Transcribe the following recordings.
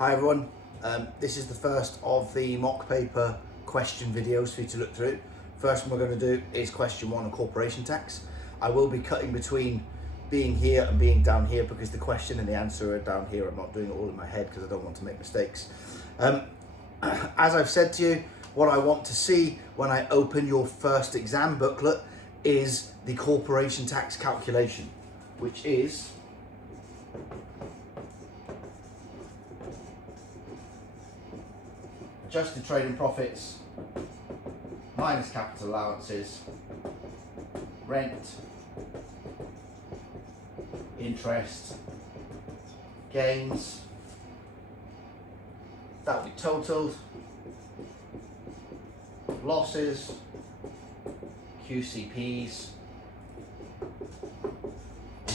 Hi everyone, this is the first of the mock paper question videos for you to look through. First one we're going to do is question 1 on corporation tax. I will be cutting between being here and being down here because the question and the answer are down here. I'm not doing it all in my head because I don't want to make mistakes. As I've said to you, what I want to see when I open your first exam booklet is the corporation tax calculation, which is adjusted trading profits minus capital allowances, rent, interest, gains. That will be totaled, losses, QCPs,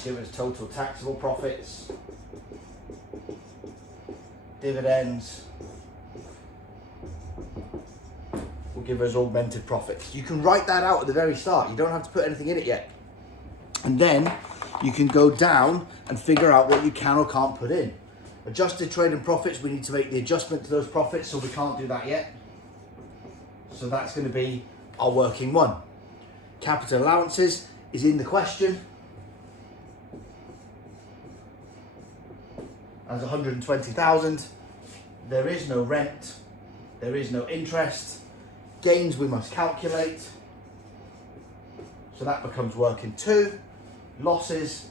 give us total taxable profits, dividends, will give us augmented profits. You can write that out at the very start. You don't have to put anything in it yet. And then you can go down and figure out what you can or can't put in. Adjusted trading profits, we need to make the adjustment to those profits, so we can't do that yet. So that's going to be our working one. Capital allowances is in the question as 120,000. There is no rent, there is no interest. Gains we must calculate, so that becomes working 2. Losses,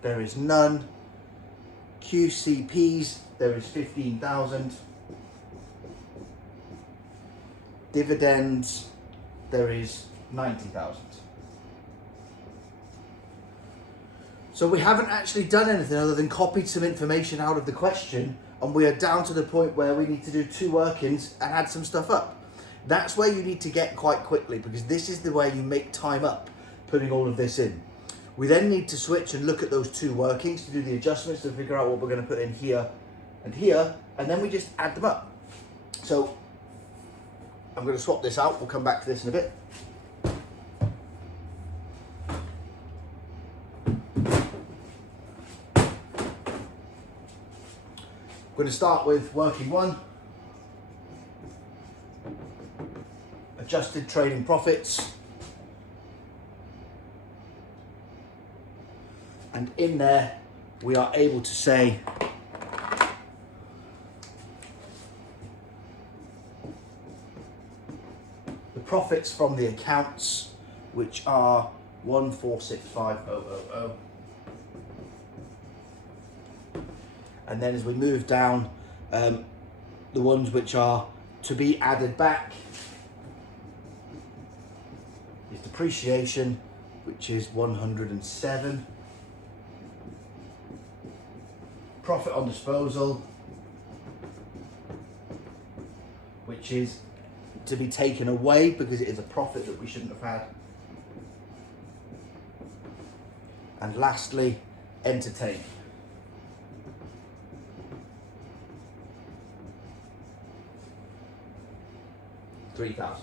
there is none. QCPs, there is 15,000. Dividends, there is 90,000. So we haven't actually done anything other than copied some information out of the question, and we are down to the point where we need to do 2 workings and add some stuff up. That's where you need to get quite quickly, because this is the way you make time up putting all of this in. We then need to switch and look at those 2 workings to do the adjustments to figure out what we're going to put in here, and then we just add them up. So I'm going to swap this out. We'll come back to this in a bit. I'm going to start with working 1. Adjusted trading profits. And in there, we are able to say the profits from the accounts, which are 1465000. And then as we move down, the ones which are to be added back is depreciation, which is 107. Profit on disposal, which is to be taken away because it is a profit that we shouldn't have had. And lastly, entertain. $3,000.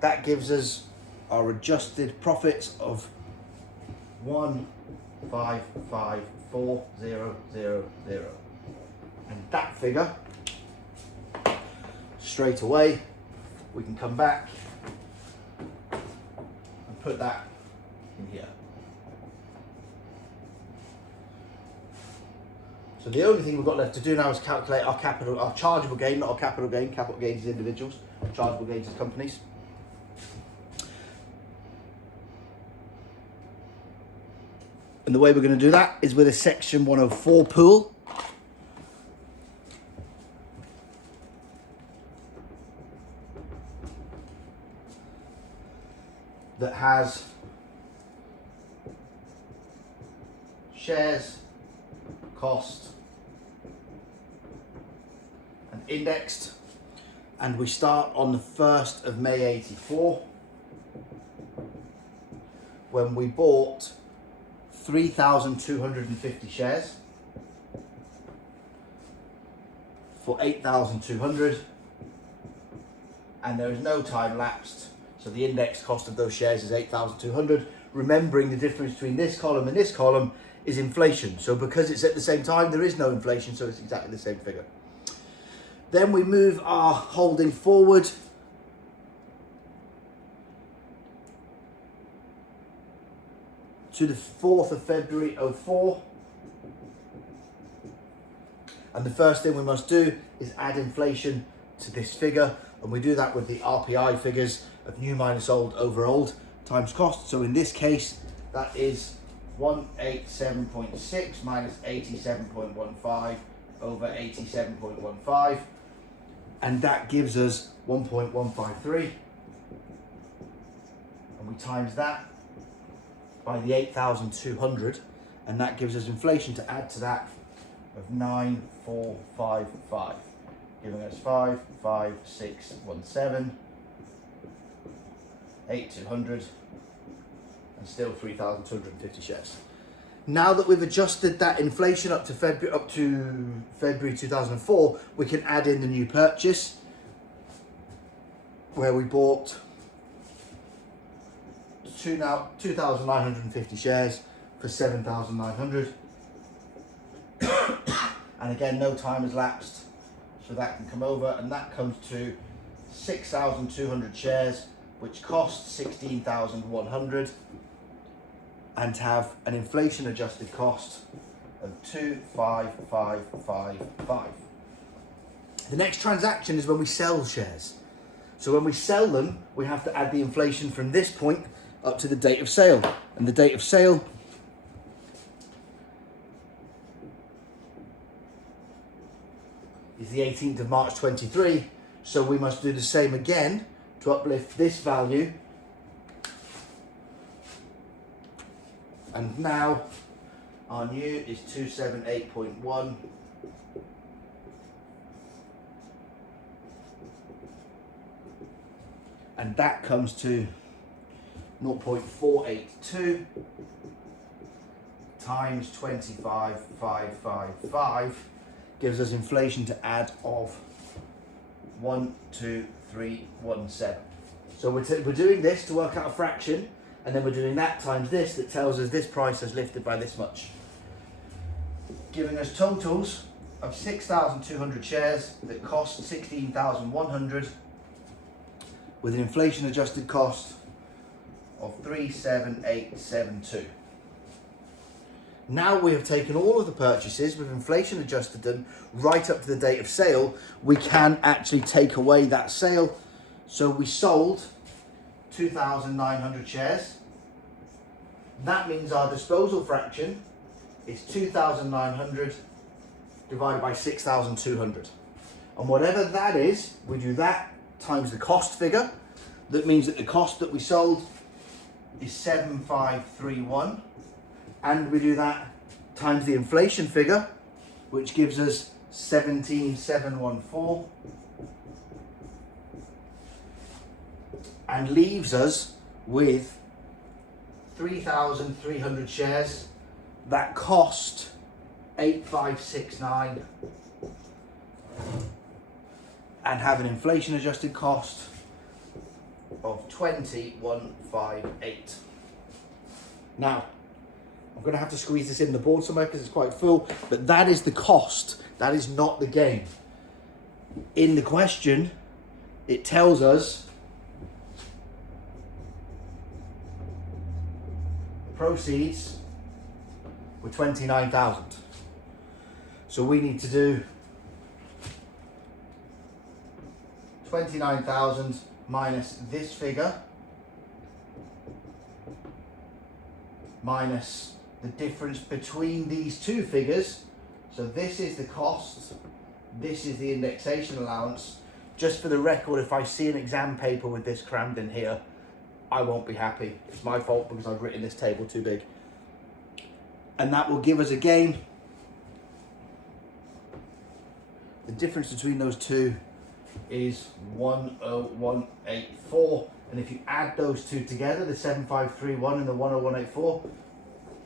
That gives us our adjusted profits of 1554000, and that figure straight away we can come back and put that in here. So the only thing we've got left to do now is calculate our chargeable gain, not our capital gain. Capital gains is individuals, chargeable gains is companies. And the way we're going to do that is with a Section 104 pool. That has shares, cost, and indexed. And we start on the 1st of May 84 when we bought 3,250 shares for 8,200, and there is no time lapsed, so the index cost of those shares is 8,200. Remembering the difference between this column and this column is inflation. So because it's at the same time, there is no inflation, so it's exactly the same figure. Then we move our holding forward to the 4th of February 04. And the first thing we must do is add inflation to this figure. And we do that with the RPI figures of new minus old over old times cost. So in this case, that is 187.6 minus 87.15 over 87.15. And that gives us 1.153. And we times that by the 8,200. And that gives us inflation to add to that of 9,455, giving us 5,5,617, 8,200, and still 3,250 shares. Now that we've adjusted that inflation up to February 2004, we can add in the new purchase where we bought 2,950 shares for 7,900. And again, no time has lapsed, so that can come over, and that comes to 6,200 shares, which cost 16,100, and have an inflation adjusted cost of 2,5,555. The next transaction is when we sell shares. So when we sell them, we have to add the inflation from this point up to the date of sale, and the date of sale is the 18th of March 23, so we must do the same again to uplift this value. And now our new is 278.1. And that comes to 0.482 times 25,555. Gives us inflation to add of 12317. So we're doing this to work out a fraction, and then we're doing that times this that tells us this price has lifted by this much, giving us totals of 6,200 shares that cost 16,100 with an inflation adjusted cost of 37872. Now we have taken all of the purchases, with inflation adjusted them right up to the date of sale, we can actually take away that sale. So we sold 2,900 shares. That means our disposal fraction is 2,900 divided by 6,200. And whatever that is, we do that times the cost figure. That means that the cost that we sold is 7,531. And we do that times the inflation figure, which gives us 17,714, and leaves us with 3,300 shares that cost 8,569 and have an inflation adjusted cost of 20,158. Now, I'm going to have to squeeze this in the board somewhere because it's quite full, but that is the cost. That is not the gain. In the question, it tells us the proceeds were 29,000. So we need to do 29,000 minus this figure minus the difference between these two figures. So this is the cost, this is the indexation allowance. Just for the record, if I see an exam paper with this crammed in here, I won't be happy. It's my fault because I've written this table too big. And that will give us a gain. The difference between those two is 10184. And if you add those two together, the 7531 and the 10184,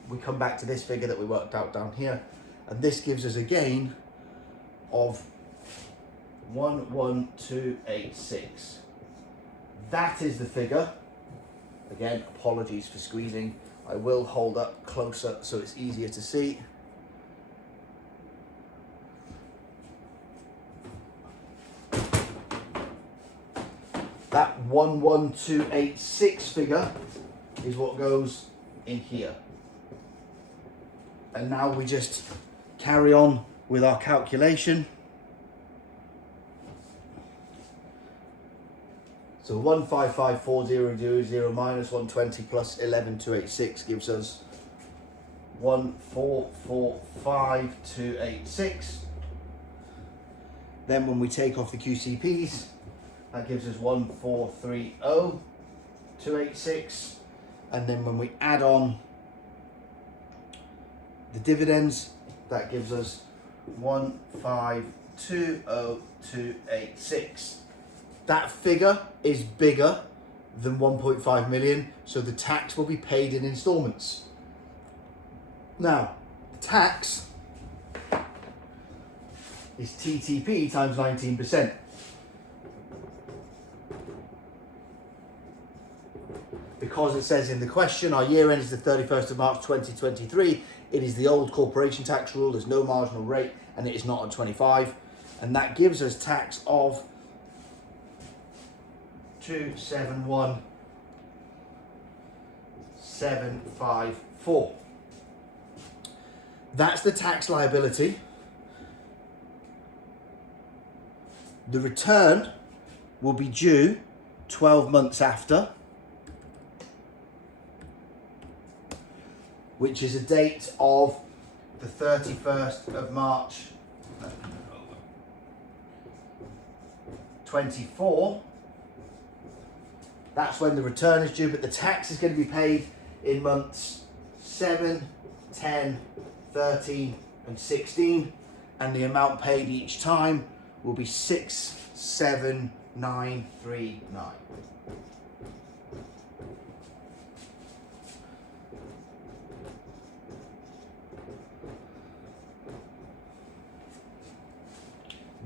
we come back to this figure that we worked out down here, and this gives us a gain of 11286. That is the figure. Again, apologies for squeezing. I will hold up closer so it's easier to see. That 11286 figure is what goes in here. And now we just carry on with our calculation. So 1554000 minus 120 plus 11286 gives us 1445286. Then when we take off the QCPs, that gives us 1430286. And then when we add on the dividends, that gives us 1520286. That figure is bigger than 1.5 million, so the tax will be paid in installments. Now, the tax is TTP times 19%. Because it says in the question, our year end is the 31st of March 2023, it is the old corporation tax rule, there's no marginal rate, and it is not at 25. And that gives us tax of 271,754. That's the tax liability. The return will be due 12 months after, which is a date of the 31st of March 24. That's when the return is due, but the tax is going to be paid in months 7, 10, 13 and 16, and the amount paid each time will be 67939.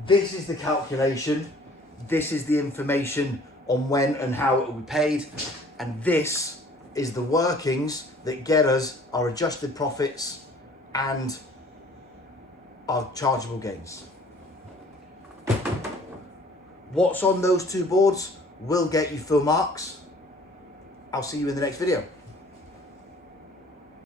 This is the calculation, this is the information on when and how it will be paid, and this is the workings that get us our adjusted profits and our chargeable gains. What's on those two boards will get you full marks. I'll see you in the next video.